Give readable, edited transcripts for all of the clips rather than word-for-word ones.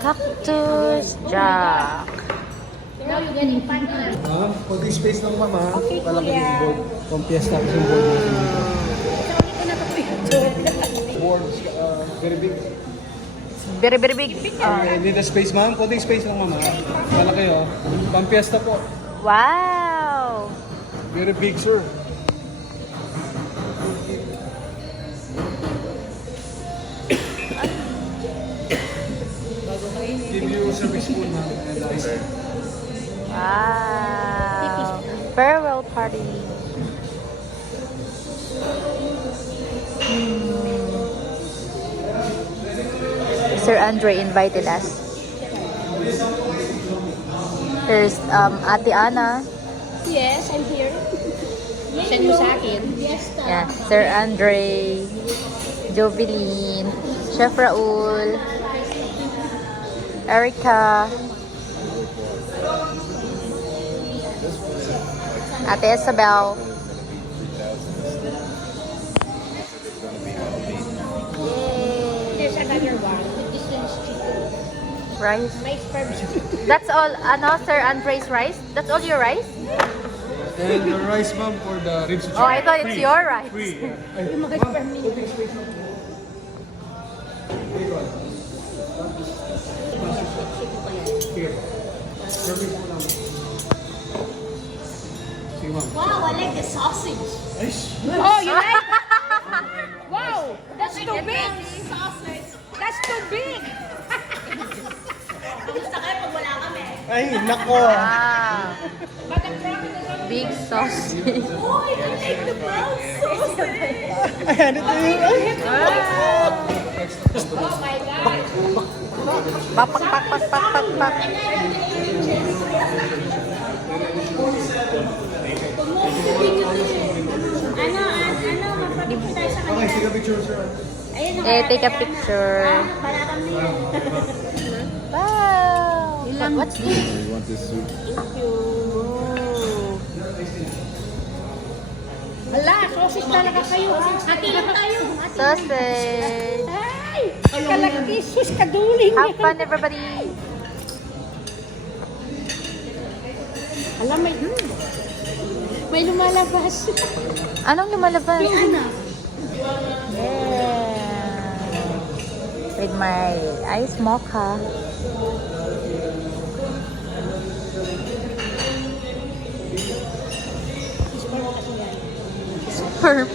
Cactus Jack. Ma'am, konti space lang ma'am ha. Okay, Palaki kuya. yung board. Pang-fiesta ko yung board natin dito. Board, very big. Very, very big. Need a space ma'am? Konti space lang ma'am ha. Malaki oh. Pang-fiesta po. Wow! Very big sir. Give you service spoon ma'am and ice. Wow! Farewell party. Sir Andre invited us. There's Ate Ana. Yes, I'm here. Siya niyo sa akin. Yeah, Sir Andre, Jovelyn, Chef Raul, Erica, Ate Isabel. There's another one. This one is chicken. Rice. Rice barbecue. That's all, ano, Sir Andre's rice? That's all your rice? And the rice ma'am for the ribs. Oh, I thought it's your rice. Free. Rice barbecue. Here. Service po namin. Sige ma'am. Wow, I like the sausage. Aish. Oh, you like? Wow, that's too big. Sausage. That's too big. Kamusta kayo pag wala kami? Ay, nako. Wow. But the problem is Big sausage. oh, I can take the brown sausage. Ayan, ito yung... Oh my God. Pak, pak, pak, pak, pak, pak, pak. Mapapicture tayo sa Okay, sige picture sir. Ayun, Eh, take a picture. para kami yan. Wow. What's this? You want this soup? Hala, sausage talaga kayo. Hati lang tayo. Sausage. Ay, kalagkisus, kaduling. Have fun, everybody. Alam, may lumalabas. Anong lumalabas? Yung anak. Yeah. With my ice mocha. Sperm.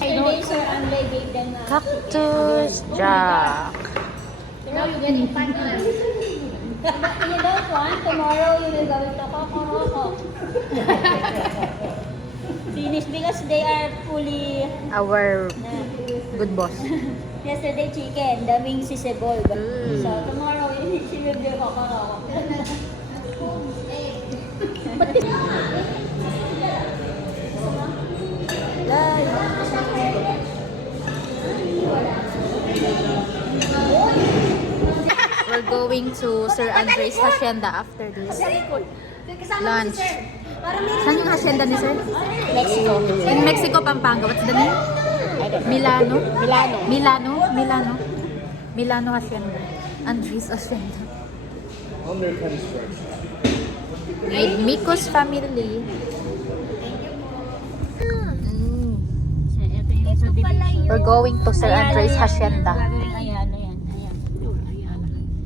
Today, Sir Andre gave them Cactus Jack. now you're getting fun. If you don't want, tomorrow you will go to Kokoroko. Finish because they are fully... Our good boss. Yesterday chicken, the wings is evolved. So tomorrow she will be Kokoroko. We're going to Sir Andre's Hacienda after this lunch. Saan yung hacienda ni Sir? Mexico. In Mexico, Pampanga. What's the name? Milano? Milano. Milano Hacienda. Andres Hacienda. Under construction. With Miko's family. We're going to Sir Andres Hacienda. Ayan.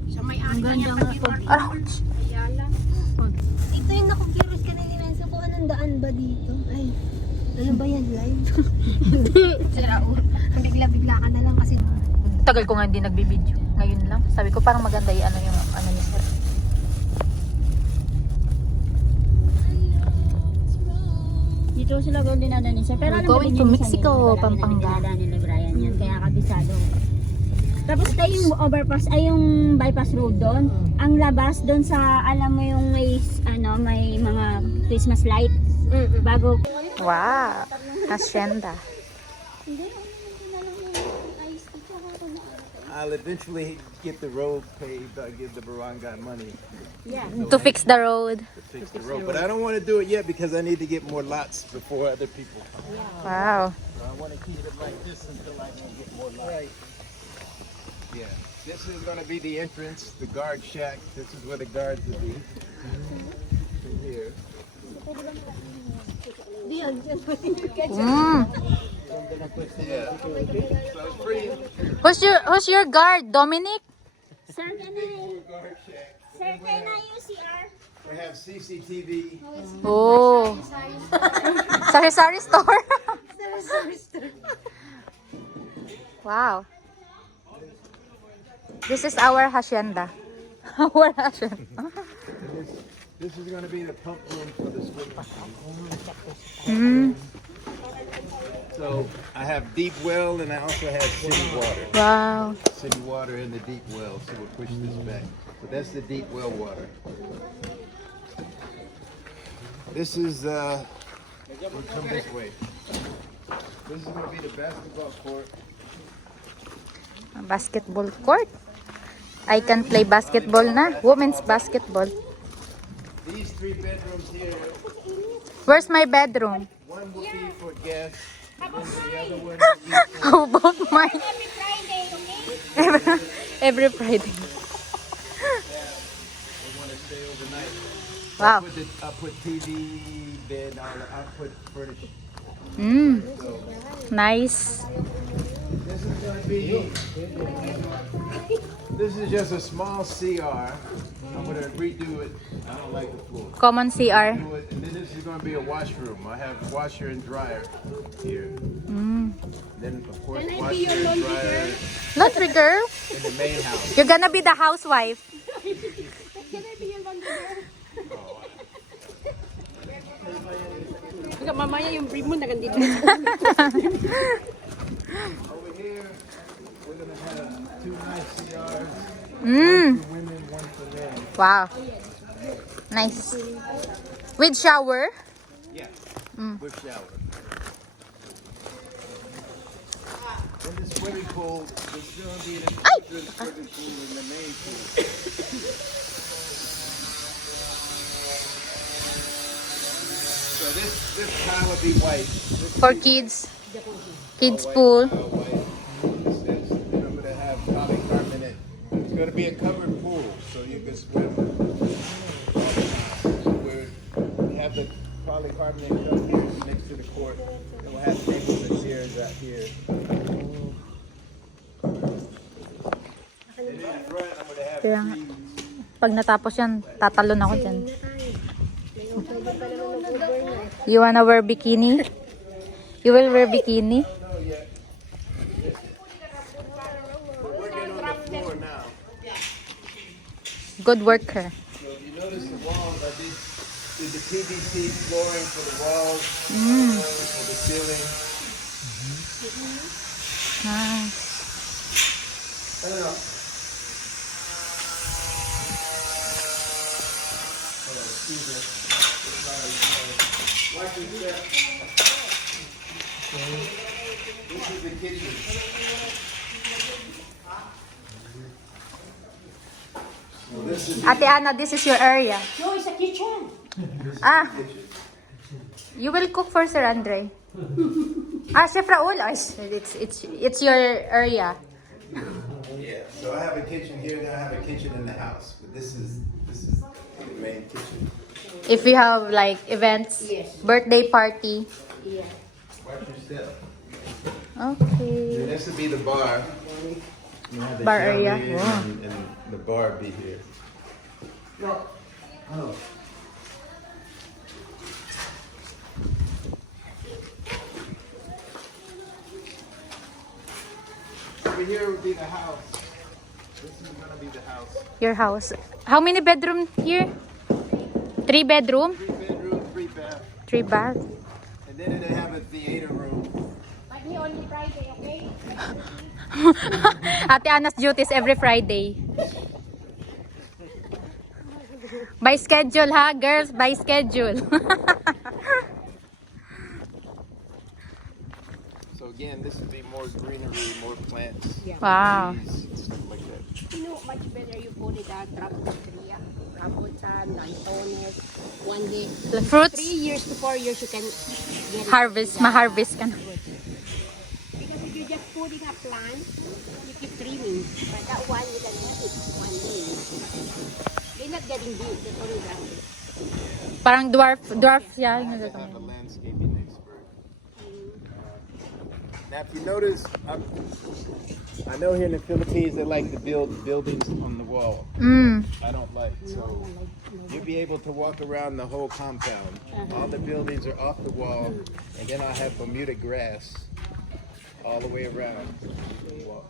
Sa may ang ganda nga po. Ouch! Ito yung naku-curious ka na ninansa ko, anong daan ba dito? Ay, ano ba yan, live? Sira o. Bigla-bigla ka na lang kasi. Tagal ko nga hindi nagbibideo. Ngayon lang. Sabi ko parang maganda yung ano ni Sir. Dito sila doon dinadaan niya. Pero We're going to Mexico, Pampanga. Dinadaan ni Brian yan. Kaya kabisado. Tapos tayo yung overpass, ay yung bypass road doon. Ang labas doon sa, alam mo yung may mga Christmas light. Bago. Wow! Hacienda. I'll eventually get the road paved. I give the barangay money Yeah. To fix the road. to fix the road, but I don't want to do it yet because I need to get more lots before other people. Wow. So I want to keep it like this until I can get more lots. Yeah. This is going to be the entrance, the guard shack. This is where the guards will be. From here. Mm. Yeah. So it's pretty. Who's your guard, Dominic? Sir, can I? Guard shack. Sir, can I use CR? We have CCTV. Oh. Sari-sari store. Wow. This is our hacienda. Our hacienda. This is going to be the pump room for the swimming pool. Mm. So I have deep well and I also have city water. Wow. City water in the deep well. So we'll push this back. So that's the deep well water. This is we'll come this way. This is going to be the basketball court. Basketball court. I can play basketball na. Women's basketball. These 3 bedrooms here, Where's my bedroom? one will be for guests, and the other one will be for How about mine? Every Friday, okay? Every Friday. they want to stay overnight. Wow. I'll put TV, bed, I'll put furniture. Mm. So Nice. this is going to be, this is just a small CR. I'm going to redo it. I don't like the floor. Common CR. Do it, and then this is going to be a washroom. I have washer and dryer here. Mm. Then of course washer and dryer Laundry girl. in the main house. You're gonna be the housewife. Mamaya yung brief mo nagandito. Over here, we're going to have 2 nice CRs. Mm. One for women, one for men. Wow. Nice. With shower. Yeah, Mm. with shower. In the swimming pool, there's going to be an entrance swimming pool in the main pool. So this tile will be white. For kids. Kids pool. White. This is, then I'm going to have polycarbonate. It's going to be a covered pool, so you can swim. So we have the polycarbonate up here next to the court. And we'll have tables and chairs out here. And in the front, I'm going to have Kaya nga. trees. Pag natapos yan, tatalon ako dyan. You wanna wear bikini? You will wear bikini? We're working on the floor now. Good worker. So if you notice the walls, I did the PVC flooring for the walls, Mm. for the ceiling. Nice. Watch your step. This is the kitchen. So this is Ate Ana, this is your area. No, it's a kitchen. Ah, you will cook for Sir Andre. Chef Raul. Oh, it's your area. yeah. So I have a kitchen here, then I have a kitchen in the house. But this is the main kitchen. If you have like events, birthday party. Watch your step. Okay. And this would be the bar. You have the Bar jelly area. Wow. and the bar be here. Over here would be the house. This is gonna be the house. Your house. How many bedroom here? 3 bedroom? 3 bedroom, 3 bath. 3 bath. And then they have a theater room. But me only Friday, okay? Ate Ana's duties every Friday. By schedule ha, girls. By schedule. So again, this would be more greenery, more plants. Wow. Trees, and stuff like that. You know, much better you put it at Rambutan, Rambutan, Lantones. One day, The fruits, 3 years to 4 years, you can get it. harvest, ma-harvest ka na. Because if you just putting a plant, you keep trimming. But that one, you can have it one day. They're not getting big, they're only round. Parang dwarf siya. I have a landscaping expert. Now, if you notice, I know here in the Philippines they like to build buildings on the wall. I don't like. So you'll be able to walk around the whole compound. All the buildings are off the wall, and then I have Bermuda grass all the way around the wall.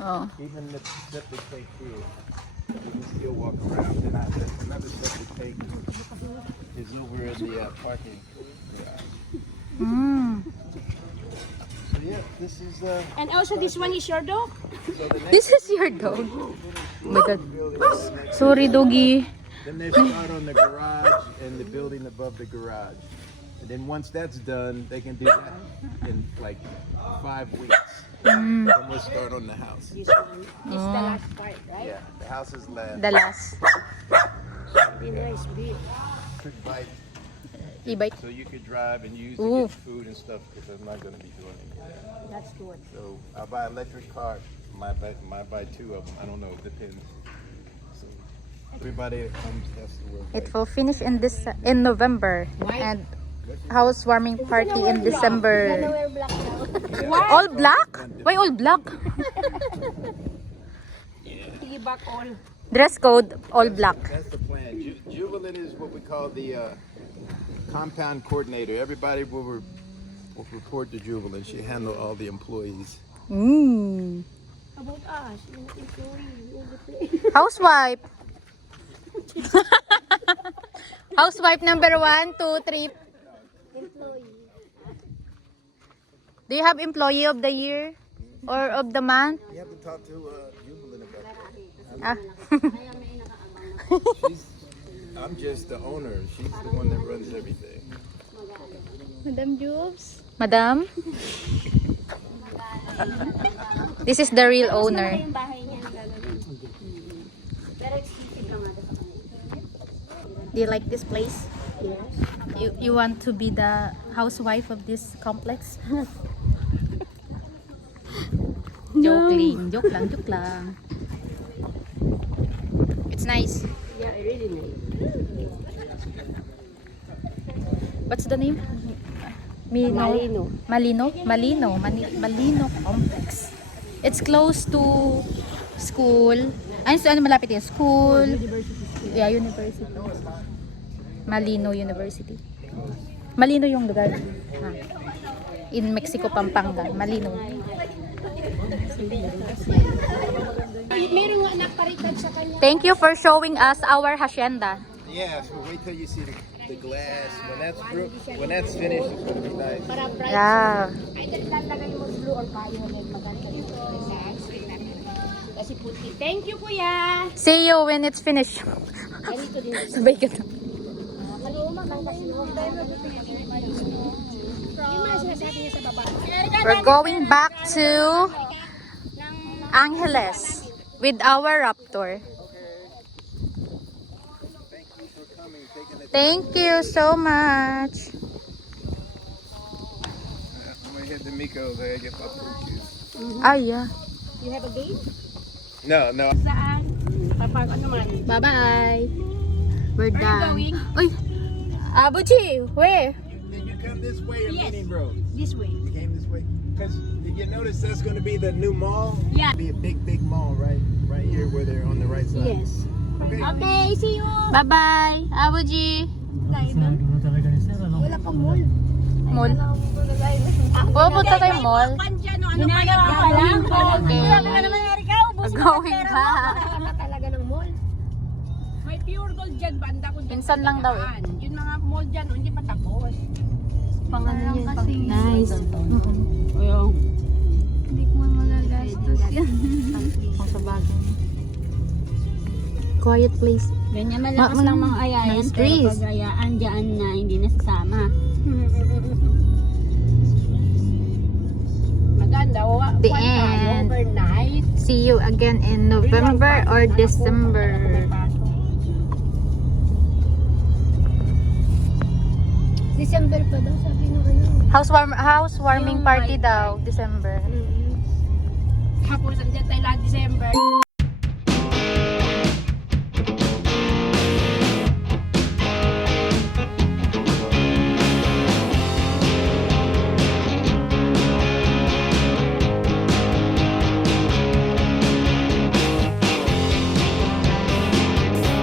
Oh. Even the septic tank here, you can still walk around. And I have another septic tank is over in the parking garage. So yeah, this is And also this one is your dog? so the next This is your dog. Oh my God. Sorry, doggy. then they start on the garage and the building above the garage. And then once that's done, they can do that in like 5 weeks. Then we'll start on the house. This one. This is the last part, right? Yeah, the house is last. The last. Be nice, big. Quick bite, E-bike. so you could drive and use Ooh. to get food and stuff because I'm not going to be doing any of that. That's good. So I'll buy an electric car. Might buy 2 of them. I don't know. It depends. So everybody that comes has to work. It will finish in November. And housewarming party in December. Wear black now. All black? Why all black? Piggyback all. Dress code, all black. That's the plan. Jubilant is what we call the compound coordinator. Everybody will report to Jubilant. She handle all the employees. About us, yung employee. Housewife. Housewife number 1, 2, 3. Do you have employee of the year or of the month? You have to talk to Jubilant about that. Ah. I'm just the owner. She's the one that runs everything. Madam Jobs. Madam? This is the real owner. Yung bahay niya na gagawin. Pero expensive lang ata sa kanila. Do you like this place? You want to be the housewife of this complex? Joke lang. It's nice. Yeah, really nice. What's the name? Malino Complex. It's close to school. Ano malapit yan? School. Yeah, university. Malino University. Malino yung lugar. In Mexico, Pampanga. Malino. Meron nga nakaritan sa kanya. Thank you for showing us our hacienda. Yeah, so wait till you see the glass. When that's finished, it's gonna be nice. Para bright. Yeah. Either lalagay mo blue or violet. Maganda dito. Kasi puti. Thank you, kuya. See you when it's finished. Ay, dito din. Sabay ka na. Yung mga sinasabi niya sa baba. We're going back to Angeles with our Raptor. Thank you so much. I'm gonna hit the Miko's. I gotta get my fruit juice. Ah, yeah. You have a game? No. Saan? Kapag ano man. Bye-bye. We're Where done. you going? Uy! Abuchi, where? Did you come this way or Yes. Main Road? This way. You came this way? Because did you notice that's going to be the new mall? Yeah. Be a big mall right here where they're on the right side. Yes. Okay. Okay, see you. Bye-bye, Abuji. Wala pang mall. Mall. Pupunta tayo mall. Ginagawa pa lang. Okay. Grabe ka naman, Erika. Ubusin mo Going ang pera mo. back. Wala talaga ng mall. May pure gold dyan, banda ko dyan. Minsan lang daw eh. Yung mga mall dyan, hindi pa tapos. Pang ano yun, pang nice. Hindi ko magagastos yan. Pang sa bagay. Quiet place. Ganyan malakas lang mga ayayan. Nice Pero breeze. pag ayaan dyan na hindi nasasama. Maganda. The One time, end. overnight. See you again in November or December. December pa daw, sabi nung ano. Housewarming party daw, December. Tapos andyan tayo lahat December.